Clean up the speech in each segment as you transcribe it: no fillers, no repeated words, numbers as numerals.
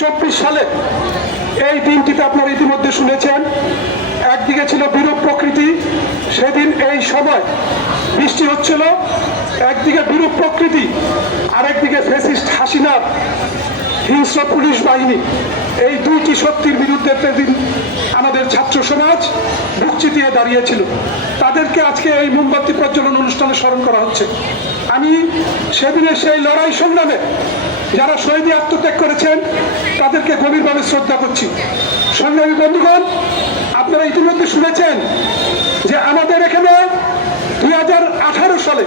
24 সালে এই দিনটিতে আপনারা ইতিমধ্যে শুনেছেন, একদিকে ছিল বিরূপ প্রকৃতি, সেদিন এই সময় বৃষ্টি হচ্ছিল, একদিকে বিরূপ প্রকৃতি, আরেকদিকে ফ্যাসিস্ট হাসিনার হিংস্র পুলিশ বাহিনী। এই দুইটি শক্তির বিরুদ্ধে সেদিন আমাদের ছাত্র সমাজ বুক চিতিয়ে দাঁড়িয়েছিল। তাদেরকে আজকে এই মোমবাতি প্রজ্বলন অনুষ্ঠানে স্মরণ করা হচ্ছে। আমি সেদিনের সেই লড়াই সংগ্রামে যারা শহীদ আত্মত্যাগ করেছেন তাদেরকে গভীরভাবে শ্রদ্ধা করছি। সংগ্রামী বন্ধুগণ, আপনারা ইতিমধ্যে শুনেছেন যে আমাদের এখানে 2018 সালে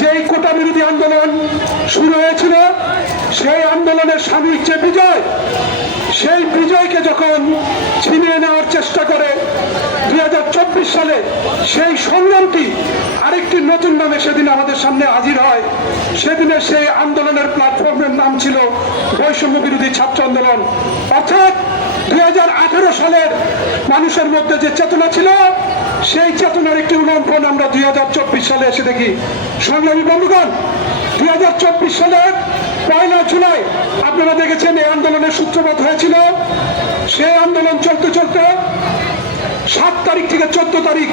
যে কোটা বিরোধী আন্দোলন শুরু হয়েছিল, সেই আন্দোলনের সাময়িক যে বিজয়, সেই বিজয়কে যখন ছিনিয়ে নেওয়ার চেষ্টা করে 2024 সালে সেই সংগ্রামটি আরেকটি নতুন নামে সেদিন আমাদের সামনে হাজির হয়। সেদিনের সেই আন্দোলনের প্ল্যাটফর্মের নাম ছিল বৈষম্য বিরোধী ছাত্র আন্দোলন। অর্থাৎ 2018 সালের মানুষের মধ্যে যে চেতনা ছিল, সেই চেতনার একটি উল্লম্ফন আমরা 2024 সালে এসে দেখি। সংগ্রামী বন্ধুগণ, 2024 সালের 1 জুলাই আপনারা দেখেছেন এই আন্দোলনের সূত্রপাত হয়েছিল। সেই আন্দোলন চলতে চলতে 7 তারিখ থেকে 14 তারিখ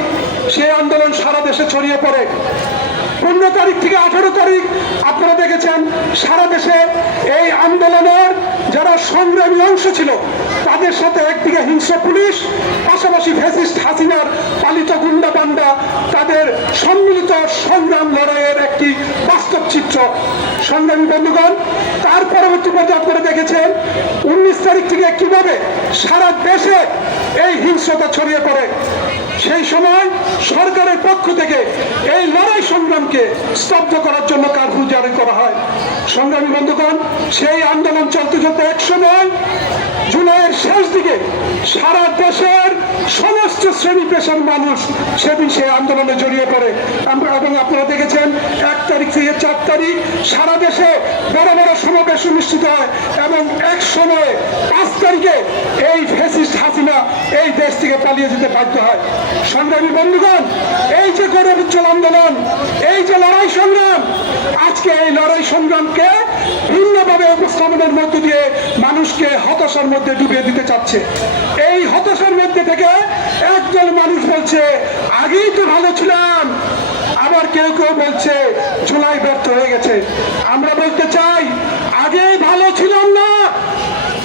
সেই আন্দোলন সারা দেশে ছড়িয়ে পড়ে। 15 তারিখ থেকে 18 তারিখ আপনারা দেখেছেন সারা দেশে এই আন্দোলনের যারা সংগ্রামী অংশ ছিল তাদের সাথে একদিকে হিংস্র পুলিশ, পাশাপাশি ফ্যাসিস্ট হাসিনার পালিত গুন্ডা বান্ডা, তাদের সম্মিলিত সংগ্রাম লড়াইয়ের একটি বাস্তব চিত্র। সংগ্রামী বন্ধুগণ, তার পরবর্তী পর্যায়ে আপনারা দেখেছেন 19 তারিখ থেকে কিভাবে সারা দেশে এই হিংস্রতা ছড়িয়ে পড়ে। সেই সময় সরকারের পক্ষ থেকে এই লড়াই সংগ্রামকে স্তব্ধ করার জন্য কারফিউ জারি করা হয়। সংগ্রামী বন্ধুগণ, সেই আন্দোলন চলতে চলতে এক সময় জুলাইয়ের শেষ দিকে সারা দেশের সমস্ত শ্রেণী পেশার মানুষ সেদিন সেই আন্দোলনে জড়িয়ে পড়ে। এবং আপনারা দেখেছেন 1 তারিখ থেকে 4 তারিখ সারা দেশে বড় বড় সমাবেশ অনুষ্ঠিত হয় এবং এক সময়ে 5 তারিখে এই ফ্যাসিস্ট হাসিনা এই দেশ থেকে পালিয়ে যেতে বাধ্য হয়। সংগ্রামী বন্ধুগণ, এই যে গৌরব উজ্জ্বল আন্দোলন, এই যে লড়াই সংগ্রাম, আজকে এই লড়াই সংগ্রামকে ভিন্নভাবে উপস্থাপনের মধ্য দিয়ে মানুষকে হতাশার মধ্যে ডুবিয়ে দিতে চাচ্ছে। এই হতাশার মধ্যে থেকে একদল মানুষ বলছে আগেই তো ভালো ছিলাম, আবার কেউ কেউ বলছে জুলাই ব্যর্থ হয়ে গেছে। আমরা বলতে চাই আগেই ভালো ছিলাম না।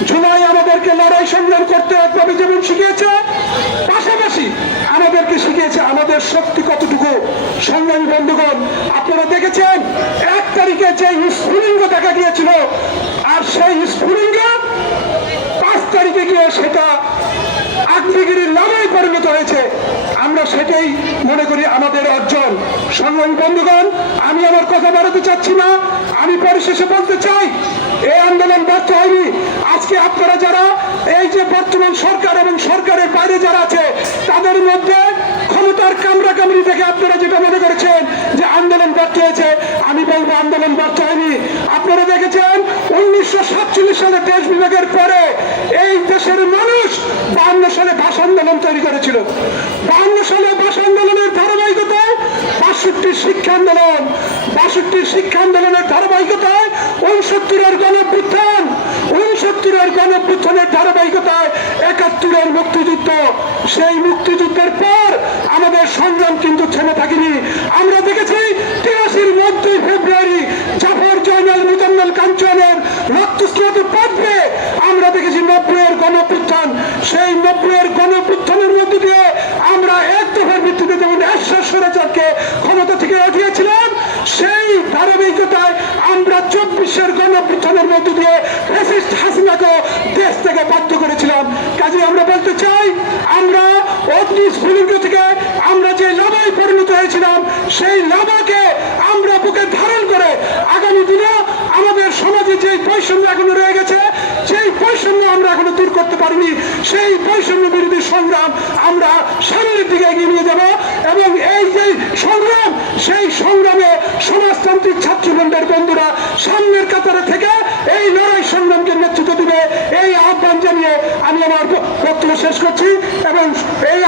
জুলাই আমাদেরকে লড়াই সংগ্রাম করতে একভাবে যেমন শিখিয়েছে, পাশাপাশি আমাদেরকে শিখিয়েছে আমাদের শক্তি কতটুকু। সংগ্রামী বন্ধুগণ, আপনারা দেখেছেন 1 তারিখে যে স্ফুলিঙ্গ দেখা গিয়েছিল, আর সেই স্ফুলিঙ্গ 5 তারিখে গিয়ে সেটা আগ্নেয়গিরির লাভায় পরিণত হয়েছে। আমরা সেটাই মনে করি আমাদের অর্জন। সংগ্রামী বন্ধুগণ, আমি আমার কথা বাড়াতে চাচ্ছি না, আমি পরিশেষে বলতে চাই এই আন্দোলন ব্যর্থ হয়নি। আজকে আপনারা যারা এই যে বর্তমান সরকার এবং সরকারের বাইরে যারা আছে তাদের মধ্যে ক্ষমতার কামড়াকামড়ি থেকে আপনারা যেটা মনে করেছেন যে আন্দোলন ব্যর্থ হয়েছে, আমি বলবো আন্দোলন ব্যর্থ হয়নি। আপনারা দেখেছেন 1947 সালে দেশ বিভাগের পরে এই দেশের মানুষ 52 সালে ভাষা আন্দোলন তৈরি করেছিল। 52 সালে ভাষা আন্দোলনের ধারাবাহিকতায় 62 শিক্ষা আন্দোলন, 62 শিক্ষা আন্দোলনের ধারাবাহিকতায় 69-এর গণঅভ্যুত্থান, 69-এর গণঅভ্যুত্থানের ধারাবাহিকতায় 71-এর মুক্তিযুদ্ধ। সেই মুক্তিযুদ্ধের পর আমাদের সংগ্রাম কিন্তু থেমে থাকেনি। আমরা দেখেছি 83-র 9 ফেব্রুয়ারি জাফর জয়নাল মুজাম্মেল কাঞ্চনের রক্তস্নাত পদ্মে আমরা দেখেছি 90-এর গণঅভ্যুত্থান। সেই 90-এর গণঅভ্যুত্থানের মধ্যে দিয়ে আমরা এক দফার ভিত্তিতে যেমন এরশাদ স্বৈরাচারকে ক্ষমতা থেকে উঠিয়েছিলাম, সেই ধারাবাহিকতায় আমরা 24-এর গণঅভ্যুত্থানের মধ্য দিয়ে ফ্যাসিস্ট হাসিনাকে দেশ থেকে বাধ্য করেছিলাম। কাজে আমরা বলতে চাই, আমরা অগ্নি স্ফুলিঙ্গ থেকে আমরা যে লাভায় পরিণত হয়েছিলাম, সেই লাভাকে আমরা বুকে ধারণ করে আগামী দিনে আমাদের সমাজে যে বৈষম্য এখনো রয়ে গেছে, সেই বৈষম্য আমরা এখনো দূর করতে পারিনি, সেই বৈষম্য বিরোধী সংগ্রাম আমরা সামনের দিকে এগিয়ে নিয়ে যাব। এবং এই যে সংগ্রাম, সেই সংগ্রামে সমাজতান্ত্রিক ছাত্রবৃন্দের বন্ধুরা সামনের কাতারে থেকে এই লড়াই সংগ্রামকে নেতৃত্ব দিবে, এই আহ্বান জানিয়ে আমি আমার বক্তব্য শেষ করছি। এবং এই